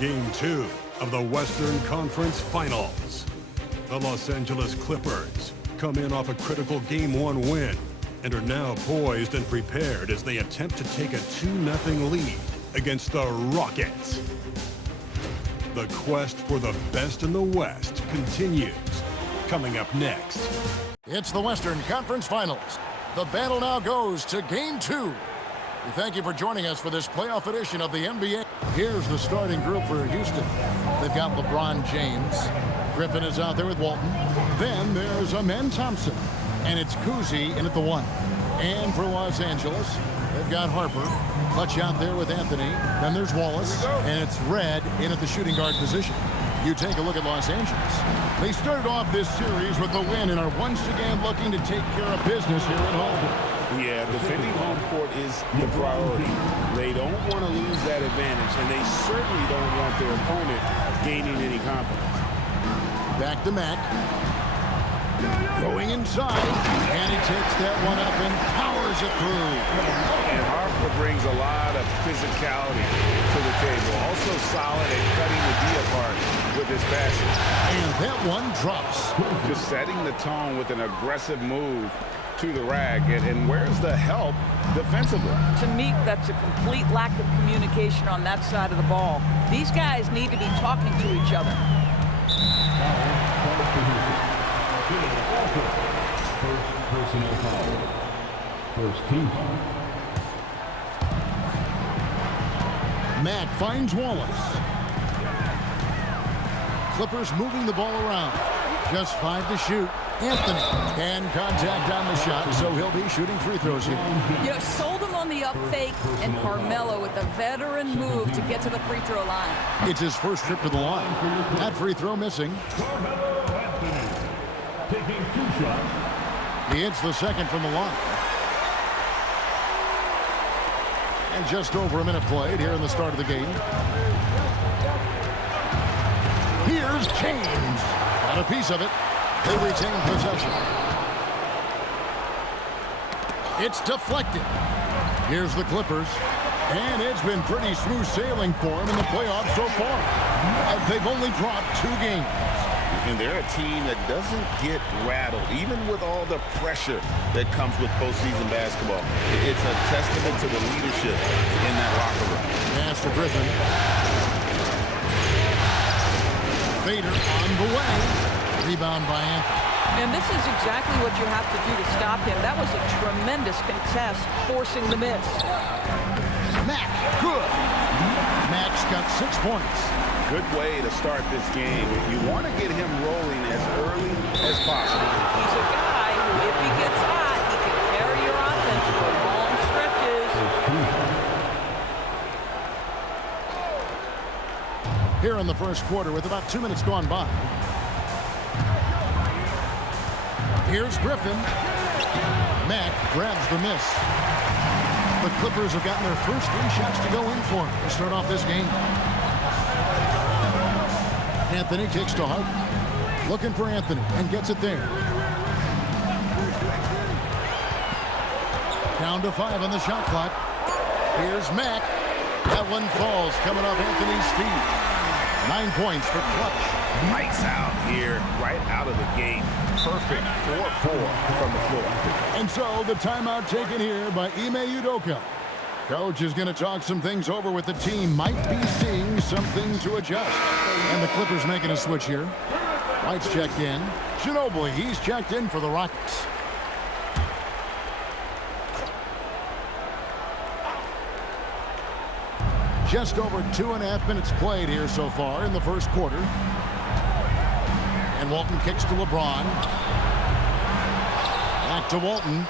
Game 2 of the Western Conference Finals. The Los Angeles Clippers come in off a critical Game 1 win and are now poised and prepared as they attempt to take a 2-0 lead against the Rockets. The quest for the best in the West continues. Coming up next. It's the Western Conference Finals. The battle now goes to Game 2. We thank you for joining us for this playoff edition of the NBA. Here's the starting group for Houston. They've got LeBron James. Griffin is out there with Walton. Then there's Amen Thompson. And it's Cousy in at the 1. And for Los Angeles, they've got Harper. Clutch out there with Anthony. Then there's Wallace. And it's Red in at the shooting guard position. You take a look at Los Angeles. They started off this series with a win and are once again looking to take care of business here at home. Yeah, defending home court is the priority. They don't want to lose that advantage, and they certainly don't want their opponent gaining any confidence. Back to Mack. Going inside, and he takes that one up and powers it through. And Harper brings a lot of physicality to the table. Also solid at cutting the D apart with his passing. And that one drops. Just setting the tone with an aggressive move to the rack. And where's the help defensively? To me, that's a complete lack of communication on that side of the ball. These guys need to be talking to each other. First personal foul. First team foul. Mack finds Wallace. Clippers moving the ball around. Just 5 to shoot. Anthony. And contact on the shot, so he'll be shooting free throws here. You know, sold him on the up fake, and Carmelo with a veteran move to get to the free throw line. It's his first trip to the line. That free throw missing. Carmelo Anthony taking 2 shots. He hits the second from the line. And just over a minute played here in the start of the game. Here's James. Got a piece of it. They retain possession. It's deflected. Here's the Clippers. And it's been pretty smooth sailing for them in the playoffs so far. They've only dropped 2 games. And they're a team that doesn't get rattled, even with all the pressure that comes with postseason basketball. It's a testament to the leadership in that locker room. Pass to Griffin. Fader on the way. Rebound by Anthony. And this is exactly what you have to do to stop him. That was a tremendous contest, forcing the miss. Mack, good. Mack's got 6 points. Good way to start this game. You want to get him rolling as early as possible. He's a guy who, if he gets hot, he can carry your offense for long stretches. Here in the first quarter with about 2 minutes gone by. Here's Griffin. Mack grabs the miss. The Clippers have gotten their first 3 shots to go in for him to start off this game. Anthony takes to Harper. Looking for Anthony and gets it there. Down to 5 on the shot clock. Here's Mack. That one falls coming off Anthony's feet. 9 points for Clutch. Lights out here, right out of the gate. Perfect 4-4 from the floor. And so the timeout taken here by Ime Udoka. Coach is going to talk some things over with the team. Might be seeing something to adjust. And the Clippers making a switch here. White's checked in. Ginobili, he's checked in for the Rockets. Just over 2.5 minutes played here so far in the first quarter. And Walton kicks to LeBron. Back to Walton.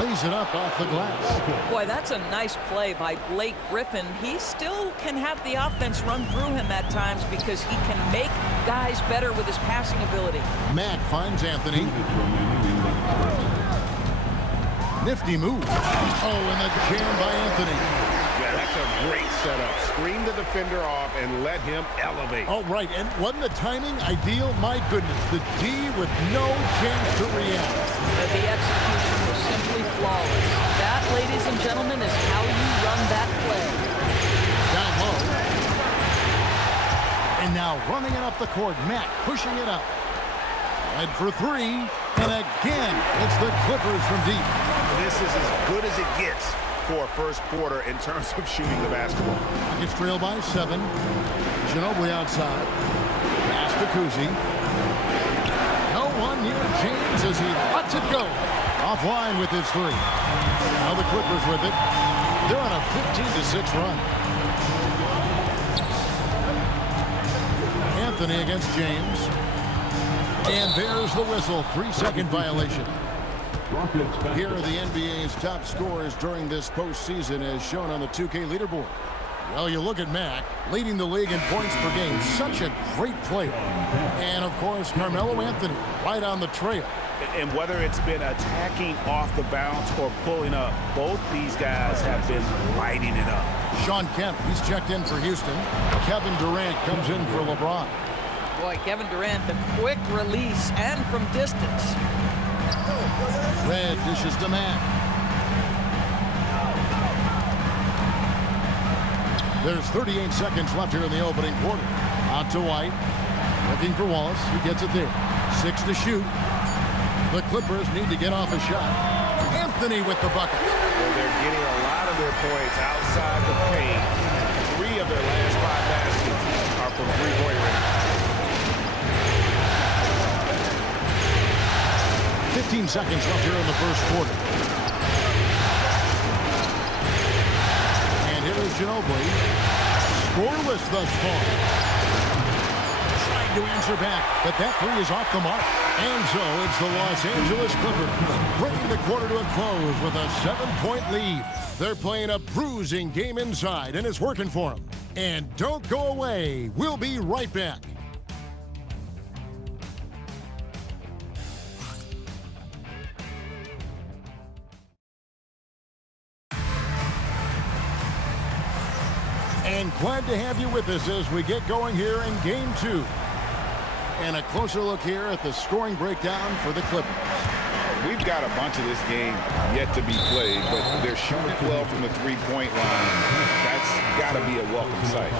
Lays it up off the glass. Boy, that's a nice play by Blake Griffin. He still can have the offense run through him at times because he can make guys better with his passing ability. Mack finds Anthony. Nifty move. Oh, and the jam by Anthony. Yeah, that's a great setup. Screen the defender off and let him elevate. Oh, right. And wasn't the timing ideal? My goodness. The D with no chance to react. The execution was simply flawless. That, ladies and gentlemen, is how you run that play. Down low. Now running it up the court. Mack pushing it up. Red for three. And again, it's the Clippers from deep. This is as good as it gets for a first quarter in terms of shooting the basketball. Rockets trail by 7. Ginobili outside. Pass to Kuzi. No one near James as he lets it go. Offline with his three. Now the Clippers with it. They're on a 15-6 run. Anthony against James. And there's the whistle. 3-second violation. Here are the NBA's top scorers during this postseason as shown on the 2K leaderboard. Well, you look at Mack, leading the league in points per game. Such a great player. And, of course, Carmelo Anthony right on the trail. And whether it's been attacking off the bounce or pulling up, both these guys have been lighting it up. Shawn Kemp, he's checked in for Houston. Kevin Durant comes in for LeBron. Boy, Kevin Durant, the quick release and from distance. Red dishes to Mack. There's 38 seconds left here in the opening quarter. Out to White. Looking for Wallace. He gets it there. 6 to shoot. The Clippers need to get off a shot. Anthony with the bucket. Well, they're getting a lot of their points outside the paint. 3 of their last 5 baskets are from three-point range. 15 seconds left here in the first quarter. And here is Ginobili. Scoreless thus far. Trying to answer back, but that three is off the mark. And so it's the Los Angeles Clippers bringing the quarter to a close with a 7-point lead. They're playing a bruising game inside, and it's working for them. And don't go away. We'll be right back. And glad to have you with us as we get going here in Game 2. And a closer look here at the scoring breakdown for the Clippers. We've got a bunch of this game yet to be played, but they're shooting it well from the three-point line. That's got to be a welcome sight.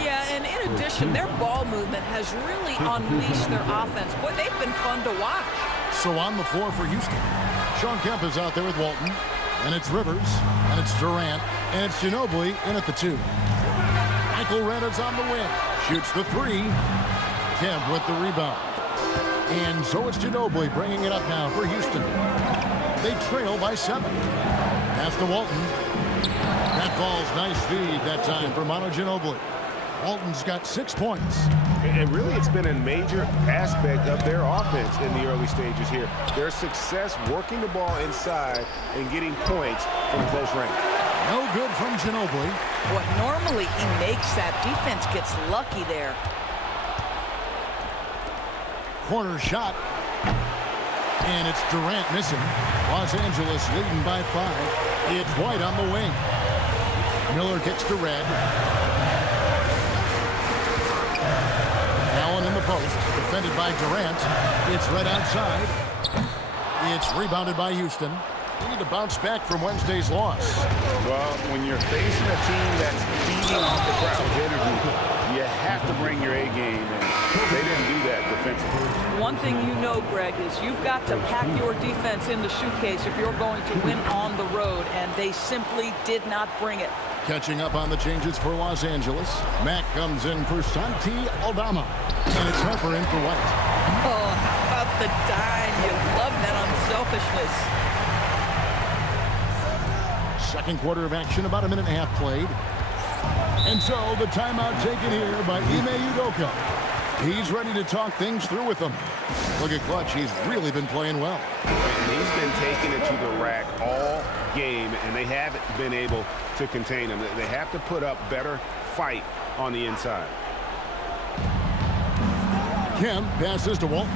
Yeah, and in addition, their ball movement has really unleashed their offense. Boy, they've been fun to watch. So on the floor for Houston, Shawn Kemp is out there with Walton. And it's Rivers, and it's Durant, and it's Ginobili in at the 2. Michael Renner's on the wing. Shoots the 3. Kemp with the rebound. And so it's Ginobili bringing it up now for Houston. They trail by 7. Pass to Walton. That falls. Nice feed that time for Manu Ginobili. Walton's got 6 points. And really, it's been a major aspect of their offense in the early stages here. Their success working the ball inside and getting points from close range. No good from Ginobili. Boy, normally he makes that. Defense gets lucky there. Corner shot. And it's Durant missing. Los Angeles leading by 5. It's White on the wing. Miller kicks to Red. Allen in the post. Defended by Durant. It's Red outside. It's rebounded by Houston. They need to bounce back from Wednesday's loss. Well, when you're facing a team that's feeding off the crowd's energy, you have to bring your A game, and they didn't do that defensively. One thing you know, Greg, is you've got to pack your defense in the shoe case if you're going to win on the road, and they simply did not bring it. Catching up on the changes for Los Angeles. Mack comes in for Santi Aldama. And it's Harper in for White. Oh, how about the dime? You love that unselfishness. Second quarter of action, about a minute and a half played. And so the timeout taken here by Ime Udoka. He's ready to talk things through with them. Look at Clutch. He's really been playing well. And he's been taking it to the rack all game, and they haven't been able to contain him. They have to put up better fight on the inside. Kemp passes to Walton.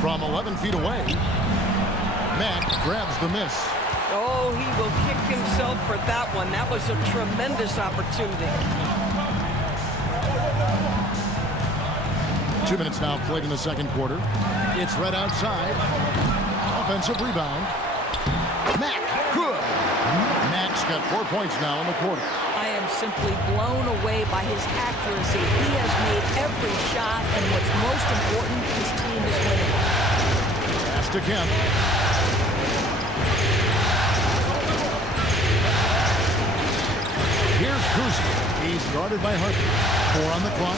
From 11 feet away, Mack grabs the miss. Oh, he will kick himself for that one. That was a tremendous opportunity. 2 minutes now played in the second quarter. It's Red outside. Offensive rebound. Mack got 4 points now in the quarter. I am simply blown away by his accuracy. He has made every shot, and what's most important, his team is winning. Pass to Kemp. Here's Kuzi. He's guarded by Harper. 4 on the clock.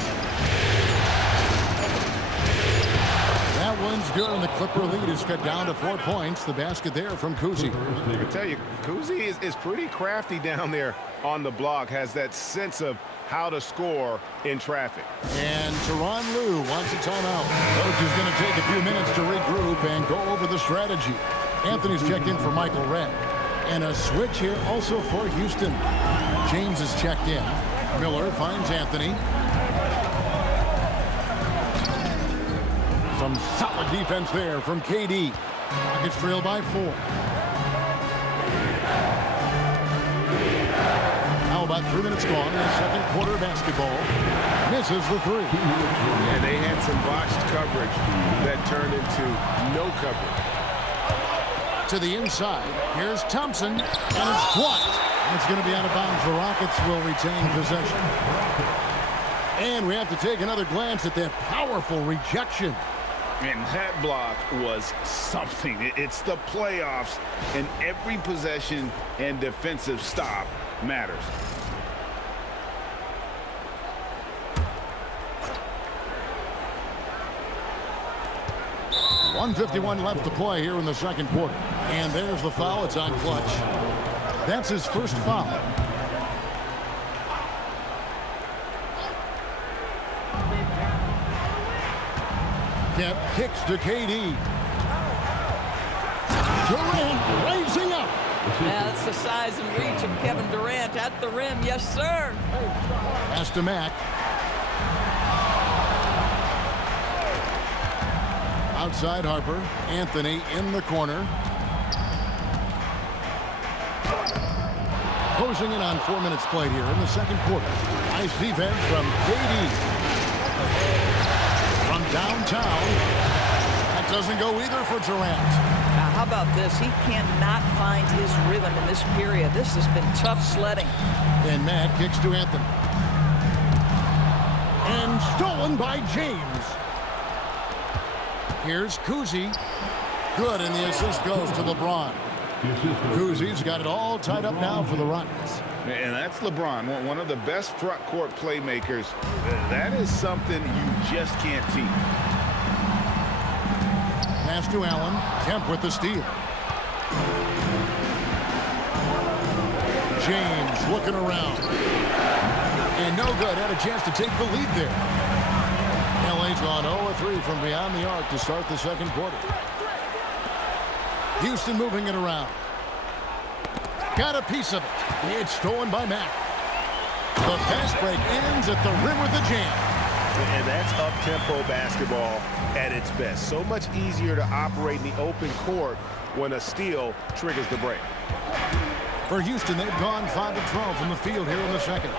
That one's good, and the Clipper lead is cut down to 4 points. The basket there from Kuzi. I can tell you, Kuzi is pretty crafty down there on the block, has that sense of how to score in traffic. And Tyronn Lue wants a timeout. Coach is going to take a few minutes to regroup and go over the strategy. Anthony's checked in for Michael Redd. And a switch here also for Houston. James is checked in. Miller finds Anthony. Some solid defense there from KD. Rockets trail by 4. How about 3 minutes gone in the second quarter basketball? Misses the 3. And they had some botched coverage that turned into no coverage. To the inside. Here's Thompson, and it's blocked. And it's going to be out of bounds. The Rockets will retain possession. And we have to take another glance at that powerful rejection. And that block was something. It's the playoffs, and every possession and defensive stop matters. .151 left to play here in the second quarter. And there's the foul. It's on Clutch. That's his first foul. Kemp kicks to KD. Durant raising up. Yeah, that's the size and reach of Kevin Durant at the rim. Yes, sir. Pass to Mack. Outside Harper. Anthony in the corner. Closing in on 4 minutes played here in the second quarter. Nice defense from KD. From downtown. That doesn't go either for Durant. Now, how about this? He cannot find his rhythm in this period. This has been tough sledding. And Matt kicks to Anthony. And stolen by James. Here's Kuzi. Good, and the assist goes to LeBron. Kuzi's got it all tied up now for the Rockets. And that's LeBron, one of the best front court playmakers. That is something you just can't teach. Pass to Allen. Kemp with the steal. James looking around. And no good. Had a chance to take the lead there. LA's gone 0-3 from beyond the arc to start the second quarter. Houston moving it around. Got a piece of it. It's stolen by Mack. The fast break ends at the rim with a jam. And that's up-tempo basketball at its best. So much easier to operate in the open court when a steal triggers the break. For Houston, they've gone 5-12 from the field here in the second.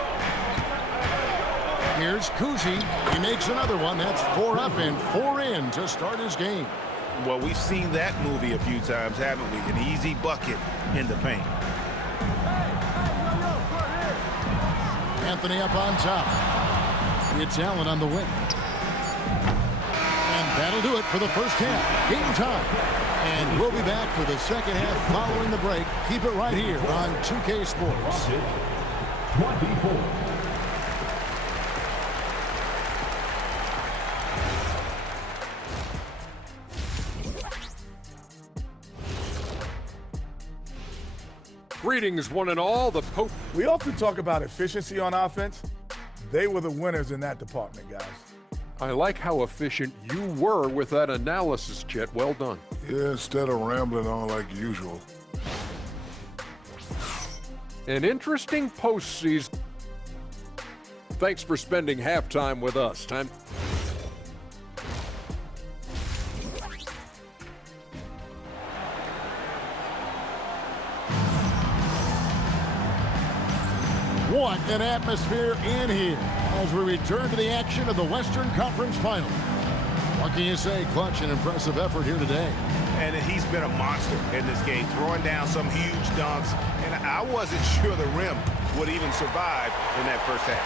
Here's Kuzi. He makes another one. That's 4 up and 4 in to start his game. Well, we've seen that movie a few times, haven't we? An easy bucket in the paint. Anthony up on top. It's Allen on the wing. And that'll do it for the first half. Game time. And we'll be back for the second half following the break. Keep it right here on 2K Sports. 24. Greetings, one and all. We often talk about efficiency on offense. They were the winners in that department, guys. I like how efficient you were with that analysis, Chet. Well done. Yeah, instead of rambling on like usual. An interesting postseason. Thanks for spending halftime with us. Time. What an atmosphere in here as we return to the action of the Western Conference Final. What can you say? Clutch, an impressive effort here today. And he's been a monster in this game, throwing down some huge dunks. And I wasn't sure the rim would even survive in that first half.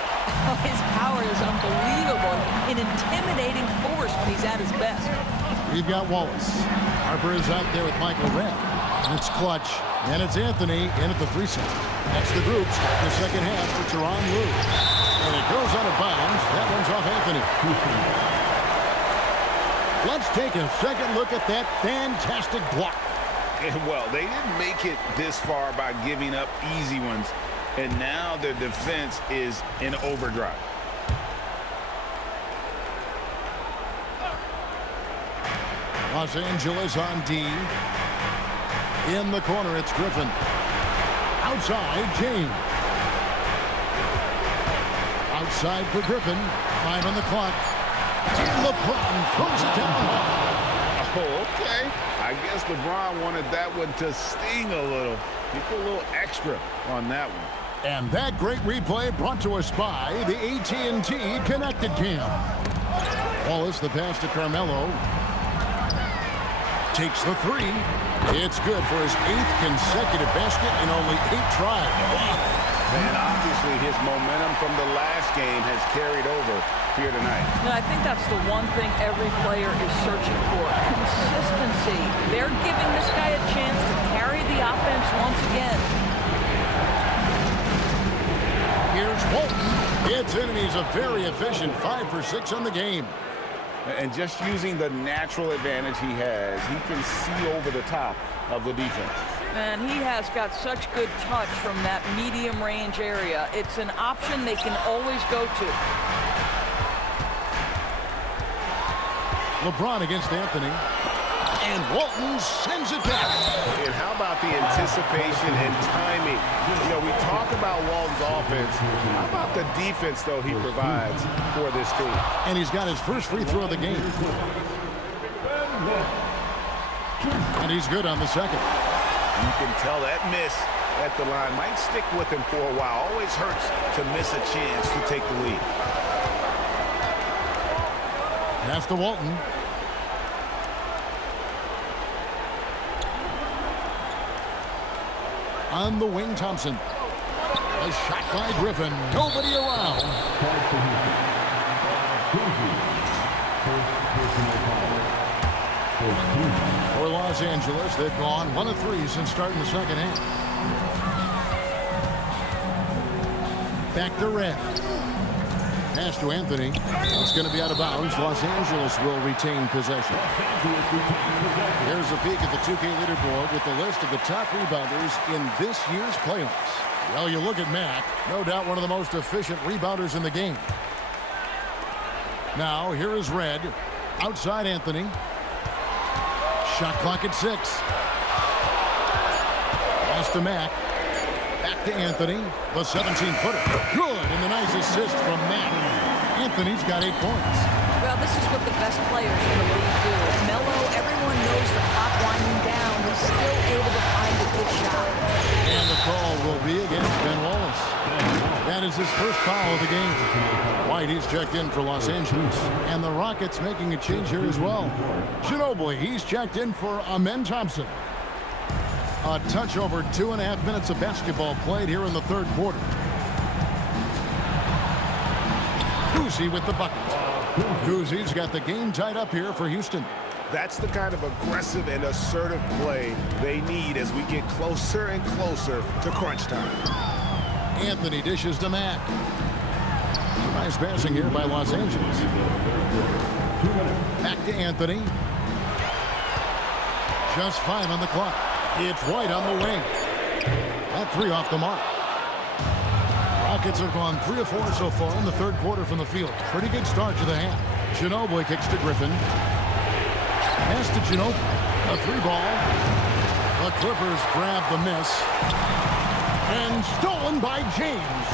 His power is unbelievable. An intimidating force when he's at his best. We've got Wallace. Harper is out there with Michael Redd. And it's Clutch. And it's Anthony in at the 3-set. That's the group starting the second half for Tyronn Lue. And it goes out of bounds. That one's off Anthony. Let's take a second look at that fantastic block. And well, they didn't make it this far by giving up easy ones. And now their defense is in overdrive. Los Angeles on D. In the corner, it's Griffin. Outside, James. Outside for Griffin. 5 on the clock. And LeBron throws it down. Oh, okay. I guess LeBron wanted that one to sting a little. He put a little extra on that one. And that great replay brought to us by the AT&T Connected Cam. Wallace, the pass to Carmelo. Takes the 3. It's good for his 8th consecutive basket in only 8 tries. Man, obviously his momentum from the last game has carried over here tonight. And I think that's the one thing every player is searching for. Consistency. They're giving this guy a chance to carry the offense once again. Here's Walton. Gets in, and he's a very efficient 5 for 6 on the game. And just using the natural advantage he has, he can see over the top of the defense. And he has got such good touch from that medium range area. It's an option they can always go to. LeBron against Anthony. And Walton sends it back. And how about the anticipation and timing? You know, we talk about Walton's offense. How about the defense, though, he provides for this team? And he's got his first free throw of the game. And he's good on the second. You can tell that miss at the line might stick with him for a while. Always hurts to miss a chance to take the lead. Pass to Walton. On the wing, Thompson. A shot by Griffin. Nobody around. For Los Angeles, they've gone 1 of 3 since starting the second half. Back to Redd. Pass to Anthony. It's going to be out of bounds. Los Angeles will retain possession. Here's a peek at the 2K leaderboard with the list of the top rebounders in this year's playoffs. Well, you look at Mack, no doubt one of the most efficient rebounders in the game. Now, here is Redd. Outside Anthony. Shot clock at 6. Pass to Mack. Back to Anthony. The 17-footer. Good, and the nice assist from Mack. Anthony's got 8 points. Well, this is what the best players in the league do. Melo, everyone knows the clock winding down. He's still able to find a good shot. And the call will be against Ben Wallace. That is his first foul of the game. White, he's checked in for Los Angeles. And the Rockets making a change here as well. Ginobili, he's checked in for Amen Thompson. A touch over 2.5 minutes of basketball played here in the third quarter. Cousy with the bucket. Cousy's got the game tied up here for Houston. That's the kind of aggressive and assertive play they need as we get closer and closer to crunch time. Anthony dishes to Mack. Nice passing here by Los Angeles. Back to Anthony. Just 5 on the clock. It's White on the wing. That 3 off the mark. Rockets have gone 3 of 4 so far in the third quarter from the field. Pretty good start to the half. Ginobili kicks to Griffin. Pass to Ginobili. A 3-ball. The Clippers grab the miss. And stolen by James.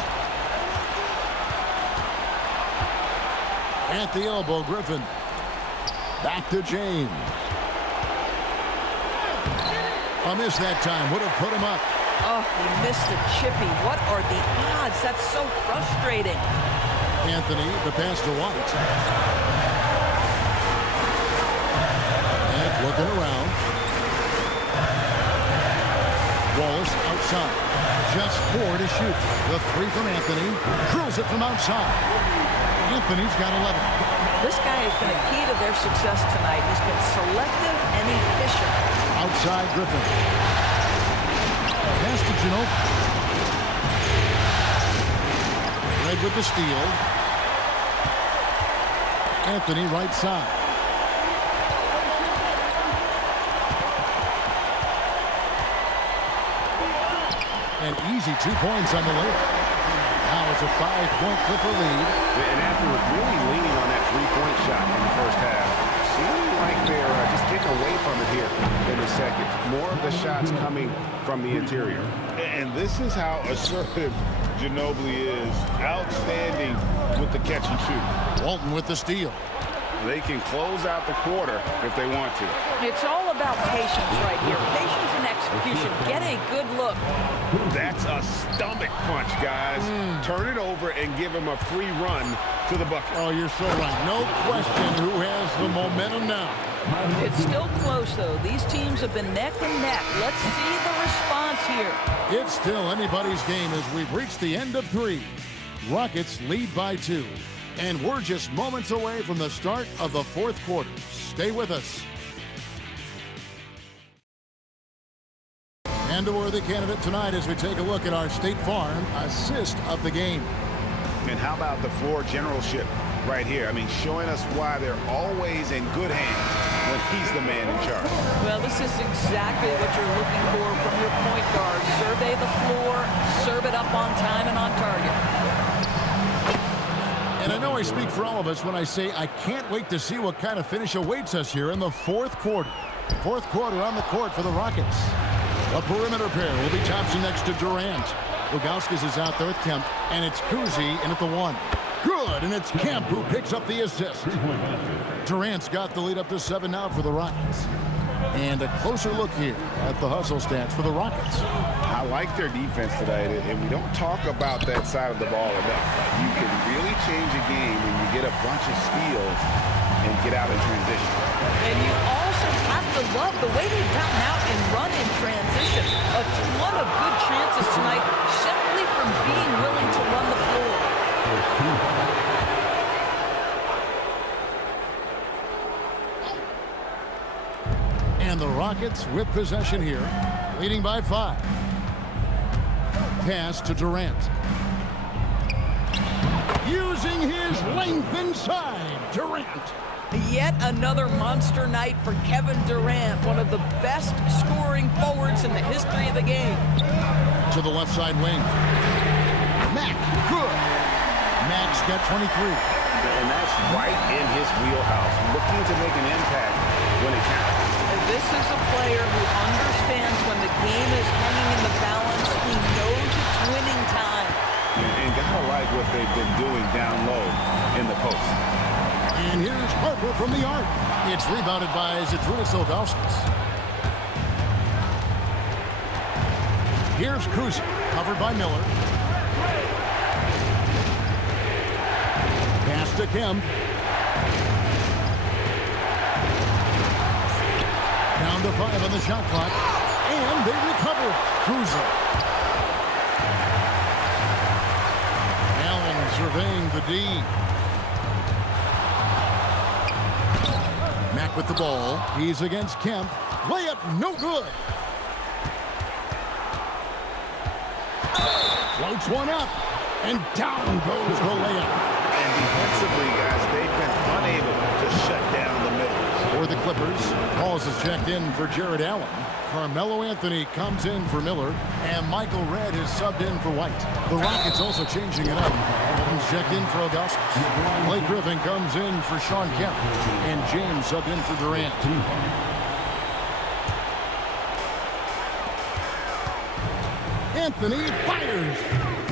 At the elbow, Griffin. Back to James. A miss that time would have put him up. Oh, he missed the chippy. What are the odds? That's so frustrating. Anthony, the pass to White. And looking around. Wallace outside. Just 4 to shoot. The 3 from Anthony. Drills it from outside. Anthony's got 11. This guy has been a key to their success tonight. He's been selective and efficient. Outside Griffin. Pass to Ginobili. Red with the steal. Anthony right side. An easy 2 points on the layup. Now it's a 5-point Clipper lead. And after really leaning on that 3-point shot in the first half, seeming like they're just getting away from it here in the second. More of the shots coming from the interior. And this is how assertive Ginobili is. Outstanding with the catch and shoot. Walton with the steal. They can close out the quarter if they want to. It's all about patience right here. Patience and execution. Get a good look. That's a stomach punch, guys. Turn it over and give him a free run to the bucket. Oh, you're so right. No question who has the momentum now. It's still close, though. These teams have been neck and neck. Let's see the response here. It's still anybody's game as we've reached the end of 3. Rockets lead by 2. And we're just moments away from the start of the 4th quarter. Stay with us. And a worthy candidate tonight as we take a look at our State Farm assist of the game. And how about the floor generalship right here? I mean, showing us why they're always in good hands when he's the man in charge. Well, this is exactly what you're looking for from your point guard. Survey the floor, serve it up on time and on target. And I know I speak for all of us when I say I can't wait to see what kind of finish awaits us here in the 4th quarter. 4th quarter on the court for the Rockets. A perimeter pair will be Thompson next to Durant. Ilgauskas is out there with Kemp, and it's Kuzi in at the 1. Good, and it's Kemp who picks up the assist. Durant's got the lead up to 7 now for the Rockets. And a closer look here at the hustle stats for the Rockets. I like their defense tonight, and we don't talk about that side of the ball enough. You can really change a game when you get a bunch of steals and get out in transition. And you also have to love the way they've gotten out and run in transition. A ton of good chances tonight simply from being willing to run the floor. And the Rockets with possession here, leading by 5. Pass to Durant. Using his length inside, Durant. Yet another monster night for Kevin Durant, one of the best scoring forwards in the history of the game. To the left side wing. Mack, good. Mack's got 23. And that's right in his wheelhouse, looking to make an impact when it counts. This is a player who understands when the game is hanging in the balance. He knows it's winning time. And gotta like what they've been doing down low in the post. And here's Harper from the arc. It's rebounded by Zydrunas Ilgauskas. Here's Kuzi, covered by Miller. Pass to Kemp. Down to 5 on the shot clock. And they recover. Kuzi. Allen surveying the D. Mack with the ball. He's against Kemp. Layup no good. Floats one up. And down goes the layup. And defensively, guys, they've been unable to shut down the middle. For the Clippers, Pauls is checked in for Jared Allen. Carmelo Anthony comes in for Miller. And Michael Redd is subbed in for White. The Rockets also changing it up. Walton's checked in for Ilgauskas. Blake Griffin comes in for Shawn Kemp. And James subbed in for Durant. Anthony fires.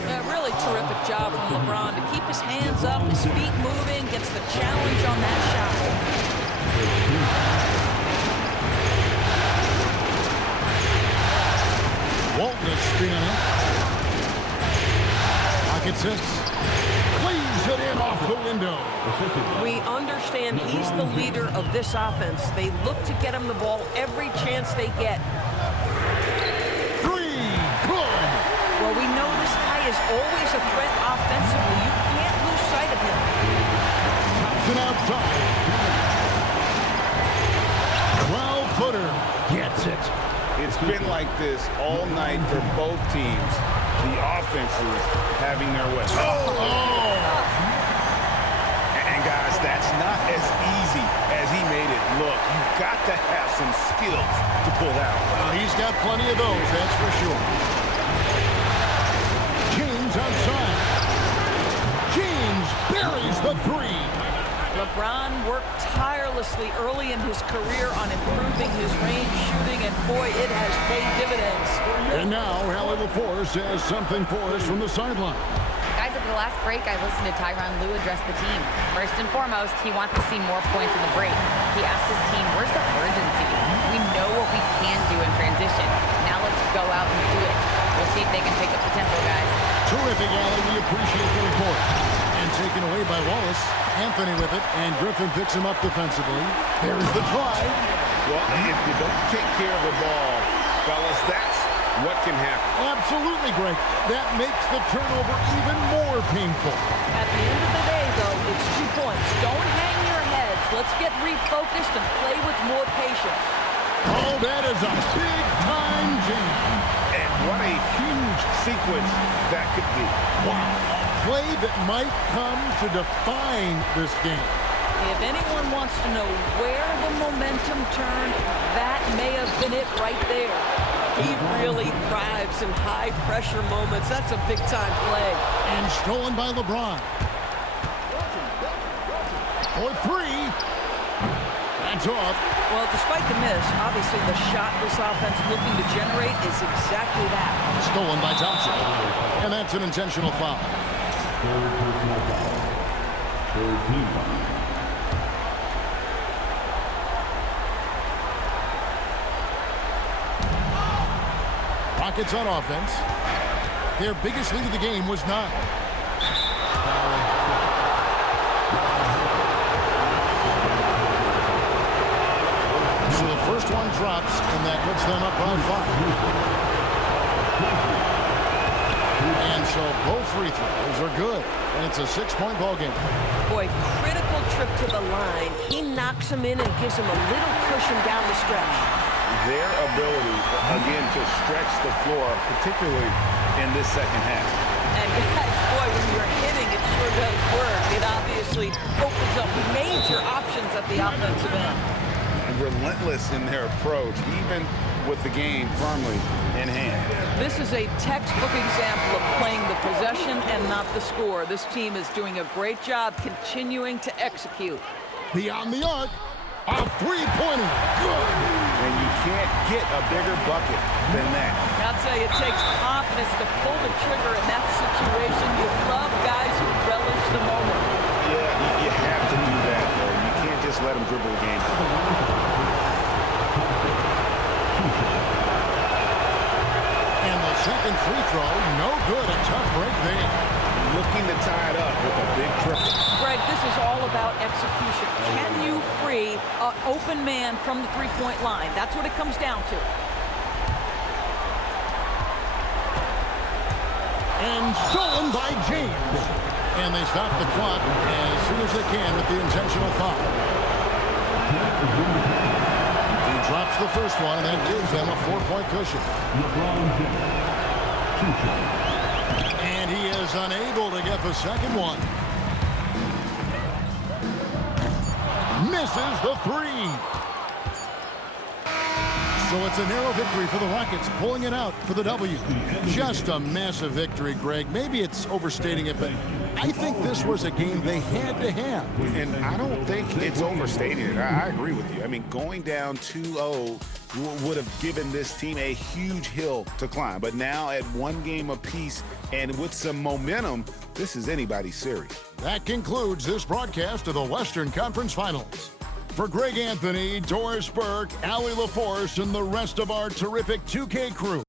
A really terrific job from LeBron to keep his hands up, his feet moving, gets the challenge on that shot. Walton is screening it. Pocket 6. Cleaves it in off the window. We understand he's the leader of this offense. They look to get him the ball every chance they get. 3. Good. Well, we know this guy is always a threat offensively. You can't lose sight of him. Tops it outside. 12-footer. Gets it. It's been like this all night for both teams. The offenses having their way. And guys, that's not as easy as he made it look. You've got to have some skills to pull out. He's got plenty of those, that's for sure. James outside. James buries the three. LeBron worked tirelessly early in his career on improving his range shooting, and boy, it has paid dividends. And now, Allie LaForce has something for us from the sideline. Guys, over the last break, I listened to Tyronn Lue address the team. First and foremost, he wants to see more points in the break. He asked his team, where's the urgency? We know what we can do in transition. Now let's go out and do it. We'll see if they can pick up the tempo, guys. Terrific, Allie. We appreciate the report. And taken away by Wallace. Anthony with it, and Griffin picks him up defensively. There's the drive. Well, if you don't take care of the ball, fellas, that's what can happen. Absolutely, Greg. That makes the turnover even more painful. At the end of the day, though, it's 2 points. Don't hang your heads. Let's get refocused and play with more patience. Oh, that is a big-time jam. And what a huge sequence that could be. Wow. Play that might come to define this game. If anyone wants to know where the momentum turned, that may have been it right there. He really thrives in high-pressure moments. That's a big-time play. And stolen by LeBron. For three. That's off. Well, despite the miss, obviously the shot this offense looking to generate is exactly that. Stolen by Thompson. And that's an intentional foul. Third personal foul. Third team foul. Rockets on offense. Their biggest lead of the game was 9. So the first one drops, and that puts them up by 5. And so both free throws are good, and it's a 6-point ball game. Boy, critical trip to the line. He knocks him in and gives him a little cushion down the stretch. Their ability, again, to stretch the floor, particularly in this second half. And guys, boy, when you're hitting, it sure does work. It obviously opens up major options at the offensive end. And relentless in their approach, even with the game firmly in hand. This is a textbook example of playing the possession and not the score. This team is doing a great job continuing to execute. Beyond the arc, a three-pointer. Good. And you can't get a bigger bucket than that. I'll tell you, it takes confidence to pull the trigger in that situation. You love guys who relish the moment. Yeah, you have to do that, though. You can't just let them dribble the game. And the second free throw, no good. A tough break there. Looking to tie it up with a big triple. Greg, this is all about execution. Can you free an open man from the three-point line? That's what it comes down to. And stolen by James. And they stop the clock as soon as they can with the intentional foul. He drops the first one, and that gives them a 4-point cushion. And he is unable to get the second one. Misses the three. So it's a narrow victory for the Rockets, pulling it out for the W. Just a massive victory, Greg. Maybe it's overstating it, but I think this was a game they had to have. And I don't think it's overstating it. I agree with you. I mean, going down 2-0 would have given this team a huge hill to climb. But now at one game apiece and with some momentum, this is anybody's series. That concludes this broadcast of the Western Conference Finals. For Greg Anthony, Doris Burke, Allie LaForce, and the rest of our terrific 2K crew,